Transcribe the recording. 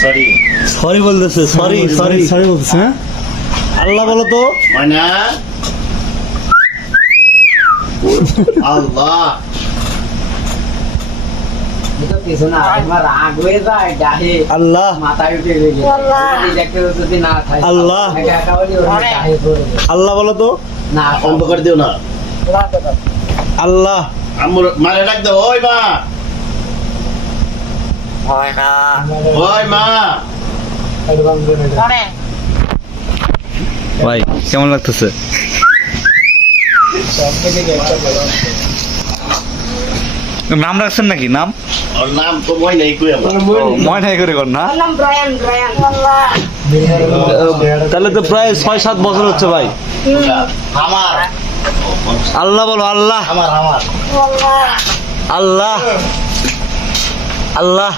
Sorry বলতেছে, sorry sorry sorry বলতেছে না? আল্লাহ বলো তো। মানে আল্লাহ কিছু না তোমার রাগ হয়ে যায় ডাহে আল্লাহ মাথায় উঠে গেছে দেখতে যদি না থাকে আল্লাহ। একা একা বলি ওর ডাহে পড়ে যায়। আল্লাহ বলো তো। না অন্ধকার দিও না। আল্লাহ। আম্মুর মারে ডাক দাও, ওই মা, ওই মা। ভাই কেমন লাগতেছে? নাম রাখছেন নাকি? নাম ওর নাম তো মই নাই কই আমার। ময়নাই করে কর না? নাম ব্রায়ান ব্রায়ান তাহলে তো প্রায় 6-7 বছর হচ্ছে ভাই। আমার আল্লাহ বলো। আল্লাহ আমার আমার আল্লাহ আল্লাহ।